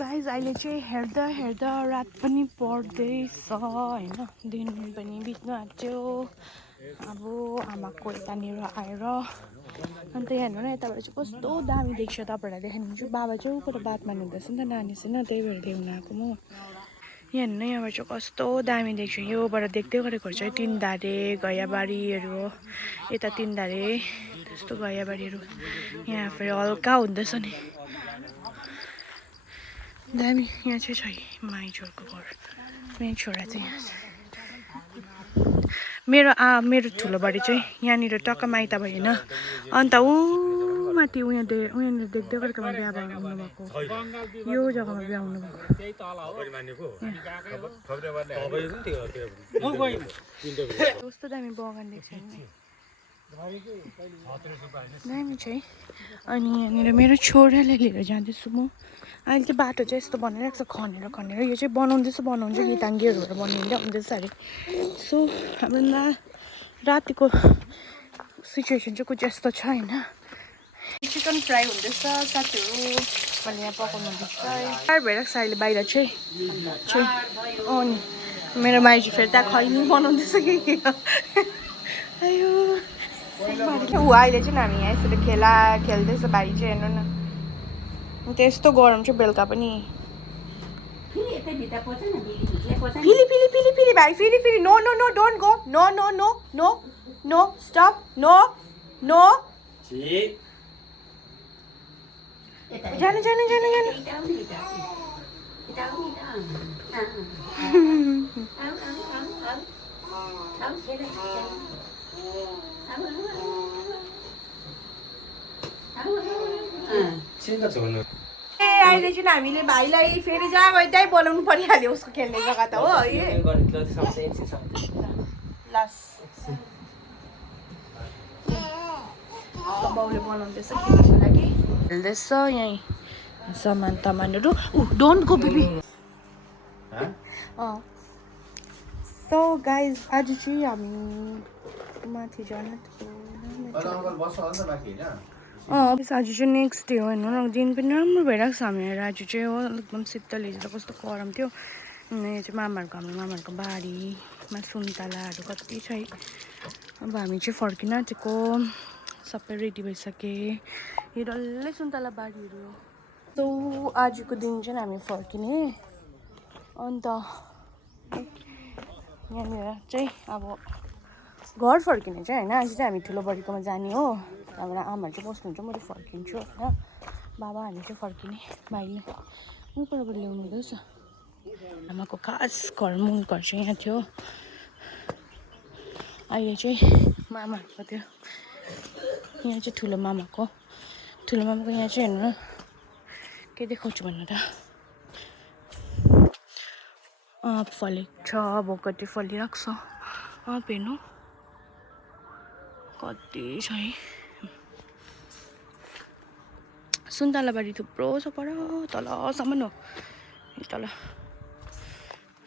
Guys अहिले चाहिँ हेर्दा हेर्दा रात पनि पर्दैछ होइन, दिन पनि बित्न आँट्यो। अब आमाको यतानिर आएर अन्त यहाँ हेर्नु न, यताबाट चाहिँ कस्तो दामी देख्छ। तपाईँहरूलाई देखाइदिन्छु। बाबा चाहिँ उबाट बात मार्नुहुँदैछ नि त नानीसँग, त्यही भएर ल्याउनु आएको म। यहाँ हेर्नु न, यहाँबाट चाहिँ कस्तो दामी देख्छ। योबाट देख्दै गरेको चाहिँ तिनधारे गैयाबारीहरू हो। यता तिनधारे त्यस्तो गैयाबारीहरू, यहाँ फेरि हल्का हुँदैछ नि दामी। यहाँ चाहिँ छ माइजोरको घर। मेरो छोरा चाहिँ यहाँ छ। मेरो ठुलो बडी चाहिँ यहाँनिर टक्क माइत भयो होइन। अन्त ऊ माथि उहाँनिर देख्दै गरेकोमा बिहा हुनुभएको, यो जग्गामा बिहा हुनुभएको। कस्तो दामी बगान देख्छ नि, दामी छ है। अनि यहाँनिर मेरो छोरालाई लिएर जाँदैछु म। अहिले चाहिँ बाटो चाहिँ यस्तो बनाइरहेको छ, खनेर यो चाहिँ बनाउँछ गिताङ्गीहरूबाट बनाउँदै आउँदैछ अरे। सो हाम्रो रातिको सिचुएसन चाहिँ कुछ यस्तो छ होइन। चिकन फ्राई हुँदैछ, साथीहरू मैले यहाँ पकाउनु हुँदैछ। टाढ भइरहेको छ अहिले बाहिर चाहिँ। अनि मेरो माइजी फेरि त्यहाँ खैनी बनाउँदैछ कि आयो। अहिले चाहिँ हामी यहाँ यसरी खेल्दैछ भाइ चाहिँ। हेर्नु न त्यस्तो गरम चाहिँ बेलुका पनि। फेरि भाइ फेरि no no no don't go, no no no no no stop, no no जानु जानु जानु जानु। अहिले चाहिँ हामीले भाइलाई फेरि जहाँ गयो त्यहीँ बोलाउनु परिहाल्यो, उसको खेल्ने जग्गा त हो। लस बाउले बनाउँदैछ खेल्नुको लागि, खेल्दैछ यहीँ सामान तामानहरू। Don't go baby. So guys आज चाहिँ हामी माथि जानु। आज चाहिँ नेक्स्ट डे हो हेर्नु न, दिन पनि राम्रो भइरहेको छ। हामी आज चाहिँ हो एकदम शीतल, हिजो त कस्तो गरम थियो। यो चाहिँ हाम्रो मामाहरूको बारीमा सुन्तलाहरू कति छ है। अब हामी चाहिँ फर्किन आँटेको, सबै रेडी भइसके। यो डल्लै सुन्तला बारीहरू हो। सो आजको दिन चाहिँ हामी फर्किने। अन्त यहाँनिर चाहिँ अब घर फर्किने चाहिँ होइन, आज चाहिँ हामी ठुलो बडीकोमा जाने हो। त्यहाँबाट आमाहरू चाहिँ बस्नुहुन्छ, म चाहिँ फर्किन्छु होइन। बाबा हामी चाहिँ फर्किने। भाइले ऊपरबाट ल्याउनु हुँदैछ। आमाको खास घर मूल घर चाहिँ यहाँ थियो। अहिले चाहिँ मामाहरूको थियो, यहाँ चाहिँ ठुलो मामाको यहाँ चाहिँ हेर्नु न के देखाउँछु भन्नु त। आँप फलेको छ, भोकटे फलिरहेको छ। आँप हेर्नु कति छ है। सुन्तलाबारी थुप्रो छ, पर तलसम्म हो। तल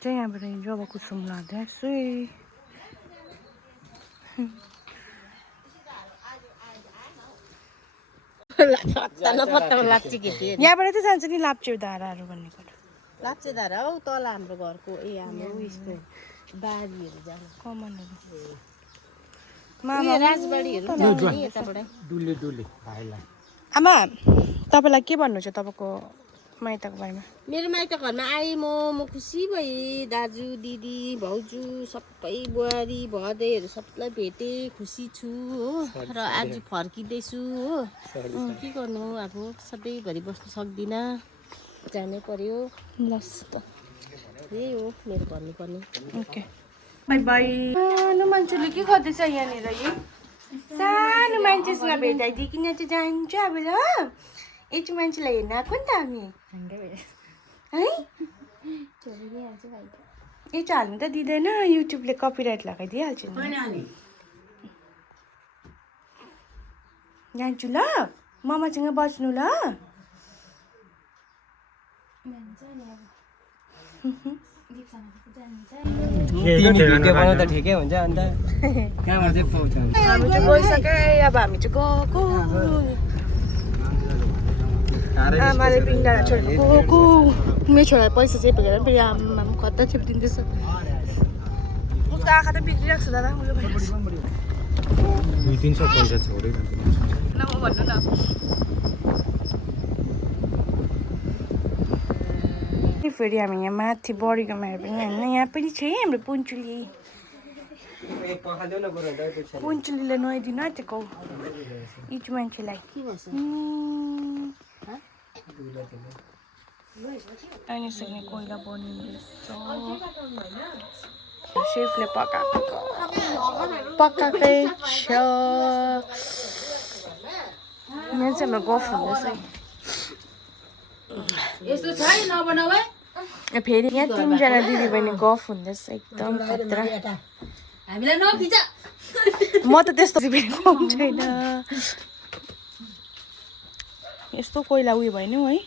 चाहिँ यहाँबाट हिजो अब कुसुम लाँदैछु। यहाँबाट त जान्छ नि लाप्चे धाराहरू भन्ने कुरा। लाप्चे धारा हौ तल हाम्रो घरको हाम्रो उयसको बारीहरू जानु, कमानहरू राजबाडीहरू जाने यताबाट। आमा तपाईँलाई के भन्नु छ तपाईँको माइतको बारेमा? मेरो माइत घरमा आएँ म खुसी भएँ। दाजु दिदी भाउजू सबै बुहारी भदैहरू सबलाई भेटेँ, खुसी छु हो। र आज फर्किँदैछु हो। के गर्नु, अब सधैँभरि बस्नु सक्दिनँ, जानै पर्यो। लस त यही हो मेरो भन्नुपर्ने। Okay by by. सानो मान्छेले के गर्दैछ यहाँनिर? सानो मान्छेसँग भेटाइदिइकन चाहिँ जान्छ अब ल। यति मान्छेलाई हेर्न आएको नि त हामी है। यो चाहिँ हाल्नु त दिँदैन, युट्युबले कपिराइट लगाइदिइहाल्छ नि। जान्छु ल, मम्मासँग बस्नु ल। भिडियो बनाउँदा ठिकै हुन्छ। अन्त कहाँबाट चाहिँ पाउँछ? हामी चाहिँ गइसक्यो। अब हामी चाहिँ गएको आमाले पिङडाँडा छोडेको को मेरो छोराले पैसा चाहिँ भेटेर फेरि आमा कता छिप्दिँदैछ उसको आँखा त बिग्रिरहेको छ दादा उयो भइरहेको छ 300 पैसा छोड्यो न म भन्नु न फेरि हामी यहाँ माथि बढीको माएर पनि होइन यहाँ पनि छ है हाम्रो पुन्चुली पुन्चुलीले नुहाइदिनु आँटेको इच मान्छेलाई अनि सक्ने कोइला बनिँदैछ सेफले पकाएकै छ यहाँ चाहिँ हाम्रो गफ हुँदैछ यस्तो छ है नबनाऊ है फेरि यहाँ 3 जना दिदी बहिनी गफ हुँदैछ एकदम खतरा हामीलाई नखिच म त त्यस्तो छैन यस्तो कोइला उयो भएन है